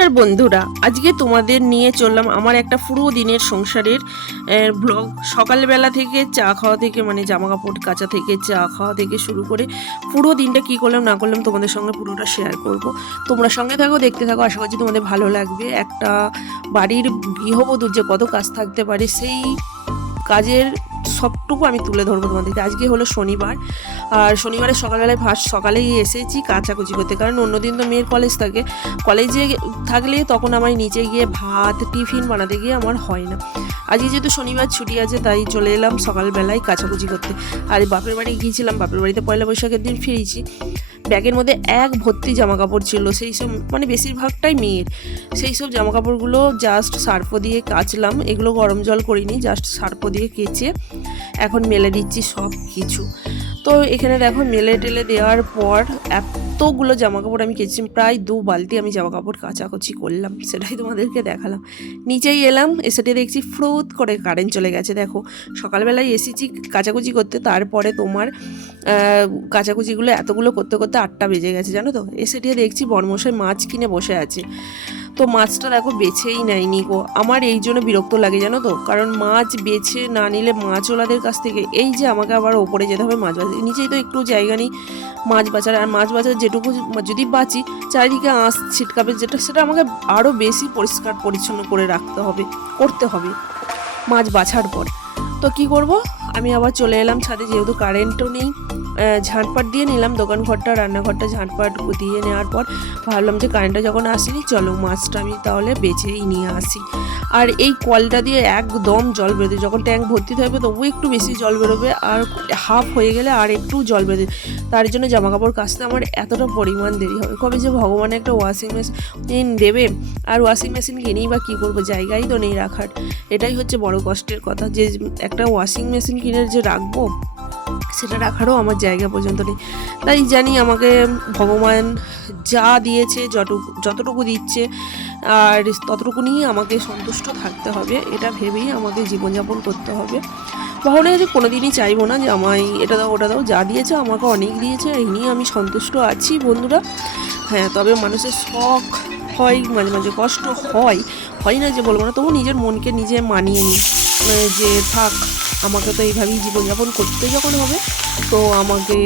নমস্কার বন্ধুরা, আজকে তোমাদের নিয়ে চললাম আমার একটা পুরো দিনের সংসারের ব্লগ। সকালবেলা থেকে চা খাওয়া থেকে মানে জামা কাপড় কাচা থেকে চা খাওয়া থেকে শুরু করে পুরো দিনটা কী করলাম না করলাম তোমাদের সঙ্গে পুরোটা শেয়ার করব। তোমরা সঙ্গে থাকো, দেখতে থাকো, আশা করছি তোমাদের ভালো লাগবে। একটা বাড়ির গৃহবধূর যে কত কাজ থাকতে পারে সেই কাজের সবটুকু আমি তুলে ধরবো তোমাদেরকে। আজকে হলো শনিবার, আর শনিবারের সকালবেলায় সকালেই এসেছি কাচাকুচি করতে, কারণ অন্যদিন তো মেয়ের কলেজ থাকে। কলেজে থাকলে তখন আমার নিচে গিয়ে ভাত টিফিন বানাতে গিয়ে আমার হয় না। আজকে যেহেতু শনিবার ছুটি আছে তাই চলে এলাম সকালবেলায় কাচাকুচি করতে। আর বাপের বাড়ি গিয়েছিলাম, বাপের বাড়িতে পয়লা বৈশাখের দিন ফিরেছি। ব্যাগের মধ্যে এক ভর্তি জামা কাপড় ছিল, সেই সব মানে বেশিরভাগটাই মেয়ের। সেই সব জামা কাপড়গুলো জাস্ট সার্ফ দিয়ে কাচলাম, এগুলো গরম জল করিনি, জাস্ট সার্ফ দিয়ে কেচে এখন মেলে দিচ্ছি সব কিছু। তো এখানে দেখো মেলে টেলে দেওয়ার পর এতগুলো জামা কাপড় আমি কেচেছি, প্রায় 2 বালতি আমি জামা কাপড় কাচাকুচি করলাম, সেটাই তোমাদেরকে দেখালাম। নিচেই এলাম, এসে দেখছি ফ্রুত করে কারেন্ট চলে গেছে। দেখো সকালবেলায় এসেছি কাচাকুচি করতে, তারপরে তোমার কাচাকুচিগুলো এতগুলো করতে করতে 8টা বেজে গেছে জানো তো। এসে দেখছি বড়মশাই মাছ কিনে বসে আছে। তো মাছটা দেখো বেছেই নেয়নি গো, আমার এই জন্য বিরক্ত লাগে জানো তো, কারণ মাছ বেছে না নিলে মাছওয়ালাদের কাছ থেকে এই যে আমাকে আবার ওপরে যেতে হবে মাছ বাজার, নিচেই তো একটু জায়গা নেই মাছ বাজার। আর মাছ বাজার যেটুকু যদি বাঁচি চারিদিকে আঁশ ছিটকাবে, যেটা সেটা আমাকে আরও বেশি পরিষ্কার পরিচ্ছন্ন করে করতে হবে মাছ বাছার পর। তো কি করব, আমি আবার চলে এলাম ছাদে, যেহেতু কারেন্টও নেই। ঝাঁটপাট দিয়ে নিলাম দোকান ঘরটা, রান্নাঘরটা ঝাঁটপাট দিয়ে নেওয়ার পর ভাবলাম যে কারেন্টটা যখন আসেনি চলো মাছটা আমি তাহলে বেছেই নিয়ে আসি। আর এই কলটা দিয়ে একদম জল বেরোবে, যখন ট্যাঙ্ক ভর্তি থাকবে তবু একটু বেশি জল বেরোবে, আর হাফ হয়ে গেলে আর একটু জল বেরোবে। তার জন্য জামা কাপড় কাচতে আমার এতটা পরিমাণ দেরি হবে। কবে যে ভগবান একটা ওয়াশিং মেশিন দেবে, আর ওয়াশিং মেশিন কিনেই বা কী করবো, জায়গাই তো নেই রাখার। এটাই হচ্ছে বড় কষ্টের কথা, যে একটা ওয়াশিং মেশিন কিনে যে রাখবো সেটা রাখারও আমার জায়গা পর্যন্ত নেই। তাই জানি আমাকে ভগবান যা দিয়েছে যতটুকু দিচ্ছে আর ততটুকু নিয়ে আমাকে সন্তুষ্ট থাকতে হবে, এটা ভেবেই আমাকে জীবনযাপন করতে হবে। ভগবানের কাছে কোনোদিনই চাইবো না যে আমায় এটা দাও ওটা দাও, যা দিয়েছে আমাকে অনেক দিয়েছে, এই নিয়ে আমি সন্তুষ্ট আছি বন্ধুরা। হ্যাঁ, তবে মানুষের শখ হয়, মাঝে মাঝে কষ্ট হয় না যে বলবো না, তবু নিজের মনকে নিজে মানিয়ে নিই যে থাক, আমাকে তো এইভাবেই জীবনযাপন করতে যখন হবে তো আমাকে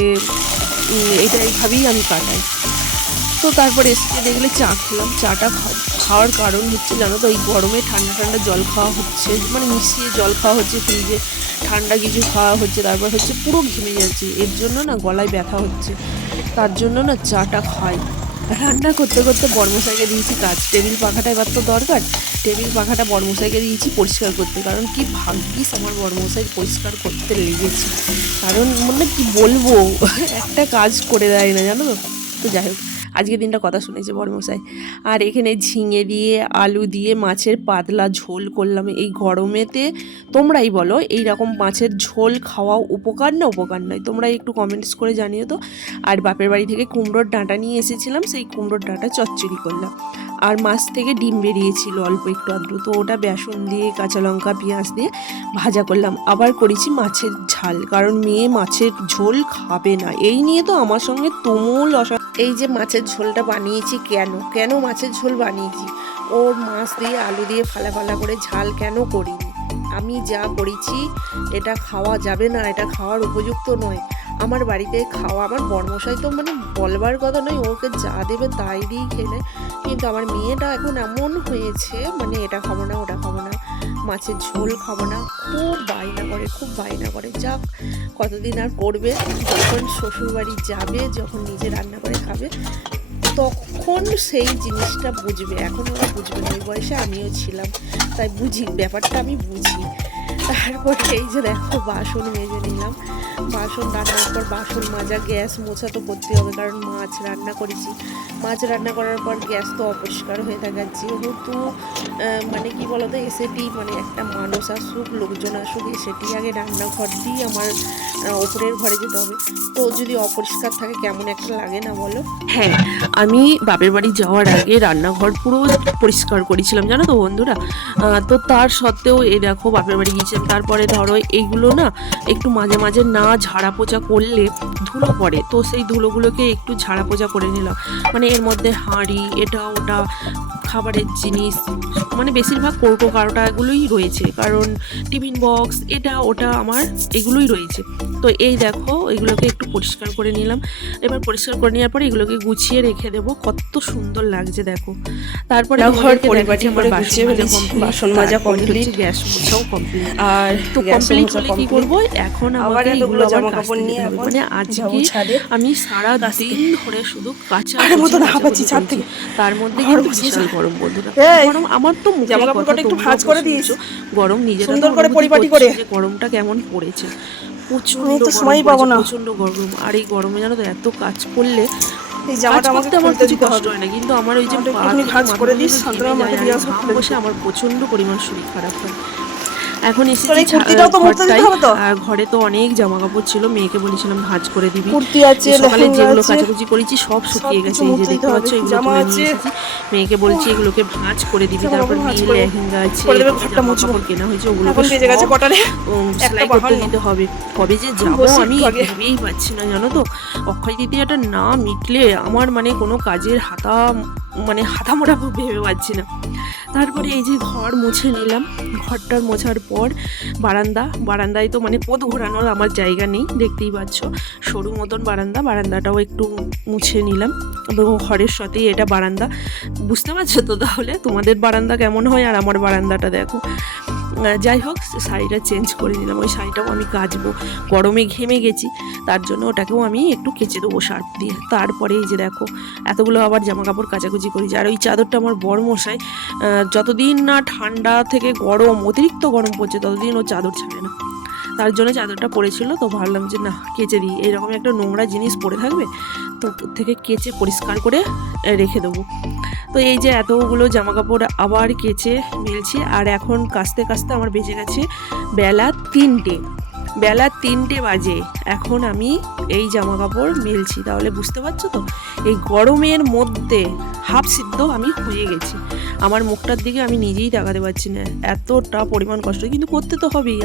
এইভাবেই আমি কাটাই। তো তারপরে এসে দেখলে চা খেলাম। চাটা খাওয়ার কারণ হচ্ছে জানো তো, এই গরমে ঠান্ডা ঠান্ডা জল খাওয়া হচ্ছে, মানে মিশিয়ে জল খাওয়া হচ্ছে, ফ্রিজে ঠান্ডা কিছু খাওয়া হচ্ছে, তারপর হচ্ছে পুরো ঘেমে যাচ্ছি, এর জন্য না গলায় ব্যথা হচ্ছে, তার জন্য না চাটা খাই। রান্না করতে করতে বড়মশাইকে দিয়েছি কাজ, টেবিল পাখাটা এবার তো দরকার, টেবিল পাখাটা বড়মশাইকে দিয়েছি পরিষ্কার করতে, কারণ কি ভাগ্যিস আমার বড়মশাই পরিষ্কার করতে লেগেছে, কারণ মানে কি বলবো একটা কাজ করে দেয় না জানো তো। তো যাই হোক, আজকে দিনটা কথা শুনেছে বড়মশাই। আর এখানে ঝিঙে দিয়ে আলু দিয়ে মাছের পাতলা ঝোল করলাম এই গরমেতে। তোমরাই বলো এই রকম মাছের ঝোল খাওয়া উপকার না উপকার নয়, তোমরা একটু কমেন্টস করে জানিও তো। আর বাপের বাড়ি থেকে কুমড়োর ডাঁটা নিয়ে এসেছিলাম, সেই কুমড়োর ডাঁটা চচ্চড়ি করলাম। আর মাছ থেকে ডিম বেরিয়েছিল অল্প একটু আধটু, তো ওটা বেসন দিয়ে কাঁচা লঙ্কা পেঁয়াজ দিয়ে ভাজা করলাম। আবার করেছি মাছের ঝাল, কারণ মেয়ে মাছের ঝোল খাবে না, এই নিয়ে তো আমার সঙ্গে তুমুল এই যে মাছের ঝোলটা বানিয়েছি, কেন মাছের ঝোল বানিয়েছি, ওর মাছ দিয়ে আলু দিয়ে ফালা ফালা করে ঝাল কেন করিনি, আমি যা করেছি এটা খাওয়া যাবে না, এটা খাওয়ার উপযুক্ত নয়। আমার বাড়িতে খাওয়া, আমার বড়মশাই তো মানে বলবার কথা নয়, ওকে যা দেবে তাই দিয়েই খেলে, কিন্তু আমার মেয়েটা এখন এমন হয়েছে মানে এটা খাবো না ওটা খাবো না, মাছের ঝোল খাবো না, খুব বায়না করে। যাক, কতদিন আর করবে, যখন শ্বশুরবাড়ি যাবে, যখন নিজে রান্না করে খাবে তখন সেই জিনিসটা বুঝবে, এখন ওরা বুঝবে না, ওই বয়সে আমিও ছিলাম তাই ব্যাপারটা আমি বুঝি। তারপরে এই যে দেখো বাসন মেজে নিলাম, বাসন রান্নার পর বাসন মাজা, গ্যাস মোছা তো করতে হবে, কারণ মাছ রান্না করেছি, মাছ রান্না করার পর গ্যাস তো অপরিষ্কার হয়ে থাকে, যেহেতু মানে কি বলতো এসেটি মানে একটা মানুষ আসুক লোকজন আসুক, এসেটি আগে রান্নাঘর দিয়ে আমার ওপরের ঘরে যেতে হবে, তো যদি অপরিষ্কার থাকে কেমন একটা লাগে না বলো। হ্যাঁ, আমি বাপের বাড়ি যাওয়ার আগে রান্নাঘর পুরো পরিষ্কার করেছিলাম জানো তো বন্ধুরা। তো তার সত্ত্বেও এই দেখো বাপের বাড়ি গিয়েছি হচ্ছে। তারপরে ধরো এইগুলো না একটু মাঝে মাঝে না ঝাড়া পোছা করলে ধুলো পড়ে, তো সেই ধুলোগুলোকে একটু ঝাড়া পোছা করে নিলাম। মানে এর মধ্যে হাঁড়ি, এটা ওটা, খাবারের জিনিস, মানে বেশিরভাগ কৌটো কারোটা এগুলোই রয়েছে, কারণ টিফিন বক্স এটা ওটা আমার এগুলোই রয়েছে। তো এই দেখো এগুলোকে একটু পরিষ্কার করে নিলাম। এবার পরিষ্কার করে নেওয়ার পরে এগুলোকে গুছিয়ে রেখে দেবো, কত সুন্দর লাগছে দেখো। তারপরে ঘর পরিপাটি করে গুছিয়ে ফেলেছি, বাসন মাজা কমপ্লিট, গ্যাস মোছাও কমপ্লিট। আর তো কমপ্লিট হলে কি করবো, এখন আমাকে এগুলো জামা কাপড় নিয়ে মানে আজকে আমি সারা দিন ধরে শুধু কাঁচা ছাদ থেকে, তার মধ্যে কিন্তু বিশাল গরম বন্ধুরা, গরম আমার তো জামা কাপড়টা একটু ভাঁজ করে দিস, গরম নিজেরা সুন্দর করে পরিপাটি করে, গরমটা কেমন পড়েছে, প্রচন্ড গরম। আর এই গরমে জানো তো এত কাজ করলে এই জামাটা আমাকে আমার কিছু কষ্ট হয় না, কিন্তু আমার ওই যে ভাঁজ করে দিস, শান্তরা মাকে দিয়ে আসবো, বসে আমার প্রচন্ড পরিমাণ শরীর খারাপ হয়। এখন এসেছি আর ঘরে তো অনেক জামা কাপড় ছিল, মেয়েকে বলেছিলাম ভাঁজ করে দিবি, সকালে যেগুলো কাচাকুচি করেছি সব শুকিয়ে গেছে, এই যে দেখতে পাচ্ছ এগুলো তুলে নিয়ে এসেছি, মেয়েকে বলছি এগুলোকে ভাঁজ করে দিবি। তারপর লেহেঙ্গা আছে, জামা কাপড় কেনা হয়েছে, ওগুলোকে সেলাই করতে দিতে হবে। কবে যে যাবো আমি ভেবেই পাচ্ছি না, জানো তো। অক্ষয় তৃতীয়াটা না মিটলে আমার মানে কোনো কাজের হাতা মোড়া ভেবে পাচ্ছি না। তারপরে এই যে ঘর মুছে নিলাম, ঘরটার মোছার পর বারান্দায় তো মানে পথ ঘোরানোর আমার জায়গা নেই, দেখতেই পাচ্ছ সরু মতন বারান্দাটাও একটু মুছে নিলাম। ঘরের সাথেই এটা বারান্দা, বুঝতে পারছো তো তাহলে তোমাদের বারান্দা কেমন হয় আর আমার বারান্দাটা দেখো। যাই হোক শাড়িটা চেঞ্জ করে নিলাম, ওই শাড়িটাও আমি কাচবো, গরমে ঘেমে গেছি, তার জন্য ওটাকেও আমি একটু কেচে দেবো সার্ফ দিয়ে। তারপরে এই যে দেখো এতগুলো আবার জামা কাপড় কাচাকুচি করেছি। আর ওই চাদরটা আমার বড় মশাই যতদিন না ঠান্ডা থেকে গরম অতিরিক্ত গরম পড়ছে ততদিন ও চাদর ছাড়ে না, তার জন্য চাদরটা পড়েছিল। তো ভাবলাম যে না কেচে দিই, এইরকম একটা নোংরা জিনিস পড়ে থাকবে তো থেকে কেচে পরিষ্কার করে রেখে দেবো। তো এই যে এতগুলো জামা কাপড় আবার কেচে মিলছি, আর এখন কাচতে কাচতে আমার বেজে গেছে বেলা 3টে বাজে। এখন আমি এই জামা কাপড় মেলছি, তাহলে বুঝতে পারছো তো এই গরমের মধ্যে হাফ সিদ্ধ আমি হয়ে গেছি। আমার মুখটার দিকে আমি নিজেই তাকাতে পারছি না, এতটা পরিমাণ কষ্ট, কিন্তু করতে তো হবেই,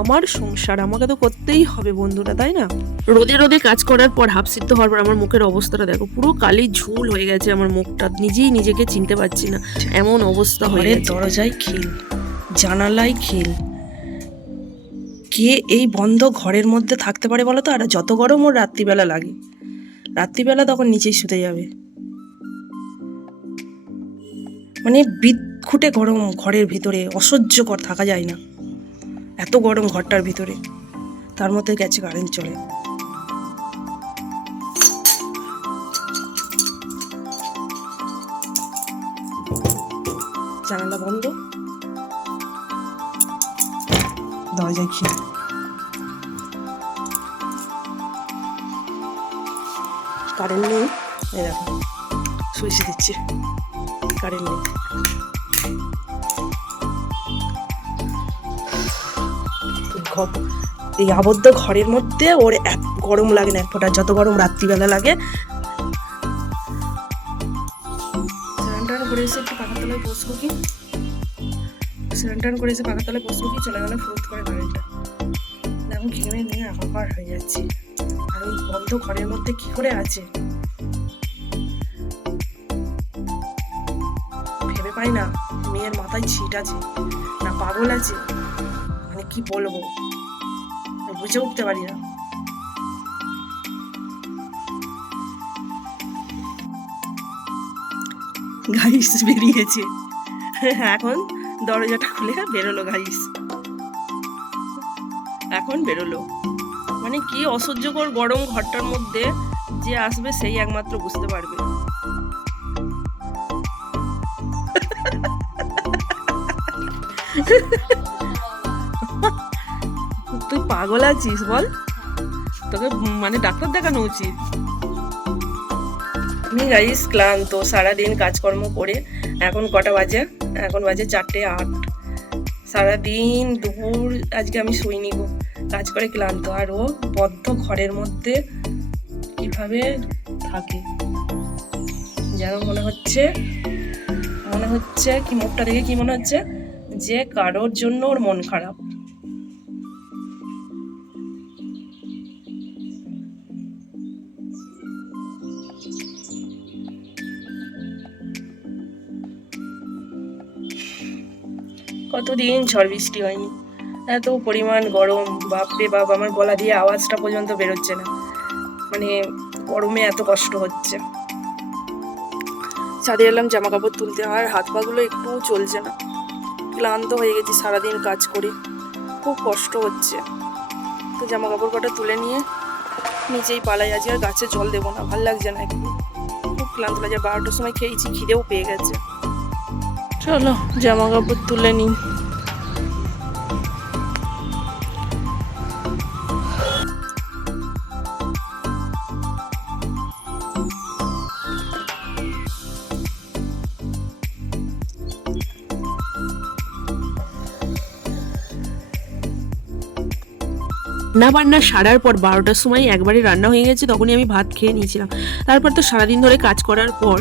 আমার সংসার আমাকে তো করতেই হবে বন্ধুরা, তাই না। রোদে রোদে কাজ করার পর হাফ সিদ্ধ হওয়ার পর আমার মুখের অবস্থাটা দেখো, পুরো কালি ঝুল হয়ে গেছে আমার মুখটা, নিজেই নিজেকে চিনতে পারছি না, এমন অবস্থা হয়ে গেছে। দরজায় খিল, জানালায় খিল, কে এই বন্ধ ঘরের মধ্যে থাকতে পারে বলো তো। আর যত গরম ওর রাত্রিবেলা লাগে, রাত্রিবেলা তখন নিচেই শুতে যাবে, মানে বিদঘুটে গরম ঘরের ভিতরে, অসহ্যকর, থাকা যায় না, এত গরম ঘরটার ভিতরে। তার মধ্যে গেছে কারেন্ট চলে। জানালা বন্ধ, দরজায় খিল। কারেন্ট নেই, এই দেখো সুইচ দিচ্ছে, কারেন্ট নেই। এই আবদ্ধ ঘরের মধ্যে ওর এত গরম লাগে না এক ফোঁটা, যত গরম রাত্রিবেলা লাগে। স্নান করে এসে একটু পাখার তলায় বসবো কি, চলে গেল ফুরুত করে কারেন্টটা। এখন ঘেমে নিয়ে একাকার হয়ে যাচ্ছি, আর ওই বন্ধ ঘরের মধ্যে কি করে আছে ভেবে পাই না। মেয়ের মাথায় ছিট আছে না পাগল আছে, মানে কি বলবো বুঝে উঠতে পারি না। গাইস বেরিয়েছে, এখন দরজাটা খুলে বেরোলো গাইস, এখন বেরোলো। মানে কি অসহ্যকর গরম ঘরটার মধ্যে, যে আসবে সেই একমাত্র বুঝতে পারবে। তুই পাগল আছিস বল, তোকে মানে ডাক্তার দেখানো উচিত। আমি গাইস ক্লান্ত, সারাদিন কাজকর্ম করে এখন কটা বাজে, এখন বাজে 4:08। সারাদিন দুপুর আজকে আমি শুইনি গো, কাজ করে ক্লান্ত। আর ও বদ্ধ ঘরের মধ্যে কিভাবে থাকে যেন মনে হচ্ছে কি মুখটা দেখে কি মনে হচ্ছে যে কারোর জন্য ওর মন খারাপ। কতদিন ঝড় বৃষ্টি হয়নি, এত পরিমাণ গরম, বাপরে বাপ, আমার গলা দিয়ে আওয়াজটা পর্যন্ত বেরোচ্ছে না, মানে গরমে এত কষ্ট হচ্ছে। ছাদে এলাম জামা কাপড় তুলতে, আর হাত পাগুলো একটু চলছে না, ক্লান্ত হয়ে গেছি সারাদিন কাজ করে, খুব কষ্ট হচ্ছে। তো জামা কাপড় কটা তুলে নিয়ে নিচেই পালাই, আজকে আর গাছে জল দেবো না, ভাল লাগছে না, একটু খুব ক্লান্ত লাগছে। 12টার সময় খেয়েছি, খিদেও পেয়ে গেছে। চলো জামা কাপড় তুলে নিই। রান্না বান্না সারার পর 12টার সময় একবারে রান্না হয়ে গেছে, তখনই আমি ভাত খেয়ে নিয়েছিলাম। তারপর তো সারাদিন ধরে কাজ করার পর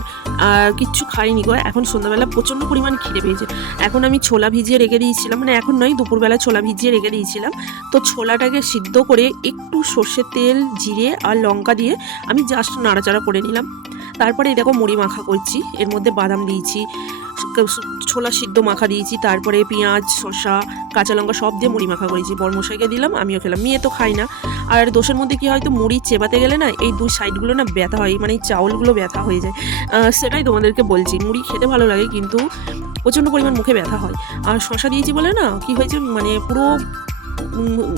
কিচ্ছু খাইনি গো। এখন সন্ধ্যাবেলা প্রচণ্ড পরিমাণ খিদে পেয়েছে। এখন আমি ছোলা ভিজিয়ে রেখে দিয়েছিলাম, মানে এখন নয়, দুপুরবেলা ছোলা ভিজিয়ে রেখে দিয়েছিলাম। তো ছোলাটাকে সিদ্ধ করে একটু সর্ষের তেল, জিরে আর লঙ্কা দিয়ে আমি জাস্ট নাড়াচাড়া করে নিলাম। তারপরে এই দেখো মুড়ি মাখা করছি, এর মধ্যে বাদাম দিয়েছি, ছোলা সিদ্ধ মাখা দিয়েছি, তারপরে পেঁয়াজ, শসা, কাঁচা লঙ্কা সব দিয়ে মুড়ি মাখা করেছি। বরমশাইকে দিলাম, আমিও খেলাম। মেয়ে তো খাই না। আর দোষের মধ্যে কি হয়তো মুড়ি চেবাতে গেলে না এই দুই সাইডগুলো না ব্যথা হয়, মানে এই চাউলগুলো ব্যথা হয়ে যায়। সেটাই তোমাদেরকে বলছি, মুড়ি খেতে ভালো লাগে কিন্তু প্রচণ্ড পরিমাণ মুখে ব্যথা হয়। আর শসা দিয়েছি বলে না কি হয়েছে, মানে পুরো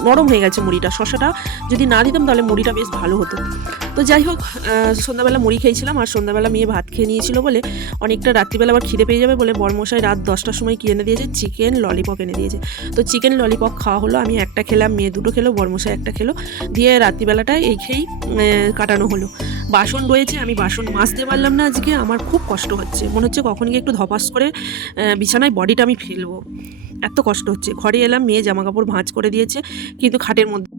নরম হয়ে গেছে মুড়িটা। শসাটা যদি না দিতাম তাহলে মুড়িটা বেশ ভালো হতো। তো যাই হোক, সন্ধ্যাবেলা মুড়ি খেয়েছিলাম, আর সন্ধ্যাবেলা মেয়ে ভাত খেয়ে নিয়েছিল বলে অনেকটা রাত্রিবেলা আবার খিদে পেয়ে যাবে বলে বরমশাই রাত 10টার সময় কি এনে দিয়েছে, চিকেন ললিপপ এনে দিয়েছে। তো চিকেন ললিপপ খাওয়া হলো, আমি একটা খেলাম, মেয়ে দুটো খেলো, বরমশাই একটা খেলো, দিয়ে রাত্রিবেলাটা এই খেয়েই কাটানো হলো। বাসন রয়েছে, আমি বাসন মাজতে পারলাম না আজকে, আমার খুব কষ্ট হচ্ছে, মনে হচ্ছে কখন গিয়ে একটু ধপাস করে বিছানায় বডিটা আমি ফেলবো, এত কষ্ট হচ্ছে। ঘরে এলাম, মেয়ে জামা কাপড় ভাঁজ করে দিয়েছে, কিন্তু খাটের মধ্যে।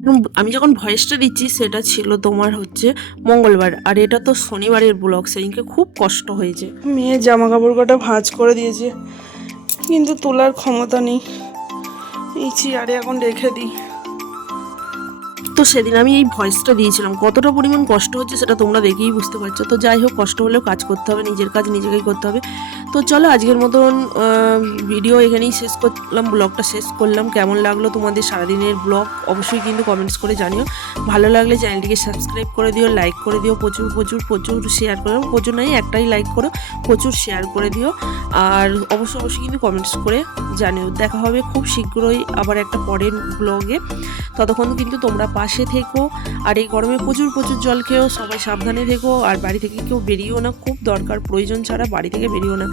আমি যখন ভয়েসটা দিচ্ছি সেটা ছিল তোমার হচ্ছে মঙ্গলবার, আর এটা তো শনিবারের ব্লগ, সেদিনকে খুব কষ্ট হয়েছে। মেয়ে জামা কাপড় কটা ভাঁজ করে দিয়েছে, কিন্তু তোলার ক্ষমতা নেই, এই চেয়ারে এখন রেখে দিই। তো সেদিন আমি এই ভয়েসটা দিয়েছিলাম, কতটা পরিমাণ কষ্ট হচ্ছে সেটা তোমরা দেখেই বুঝতে পারছো। তো যাই হোক, কষ্ট হলেও কাজ করতে হবে, নিজের কাজ নিজেকেই করতে হবে। তো চলো আজকের মতন ভিডিও এখানেই শেষ করলাম, ব্লগটা শেষ করলাম। কেমন লাগলো তোমাদের সারাদিনের ব্লগ অবশ্যই কিন্তু কমেন্টস করে জানিও। ভালো লাগলে চ্যানেলটিকে সাবস্ক্রাইব করে দিও, লাইক করে দিও, প্রচুর প্রচুর প্রচুর শেয়ার করো, প্রচুর নয় একটাই লাইক করো, প্রচুর শেয়ার করে দিও, আর অবশ্যই অবশ্যই কিন্তু কমেন্টস করে জানিও। দেখা হবে খুব শীঘ্রই আবার একটা পরের ব্লগে। ততক্ষণ কিন্তু তোমরা পাশে থেকো, আর এই গরমে প্রচুর প্রচুর জল খেও, সবাই সাবধানে থেকো, আর বাড়ি থেকে কেউ বেরিয়েও না, খুব দরকার প্রয়োজন ছাড়া বাড়ি থেকে বেরিয়েও না।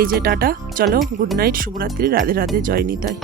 এই যে টাটা, চলো, গুড নাইট, শুভরাত্রি, রাধে রাধে, জয় নিতাই।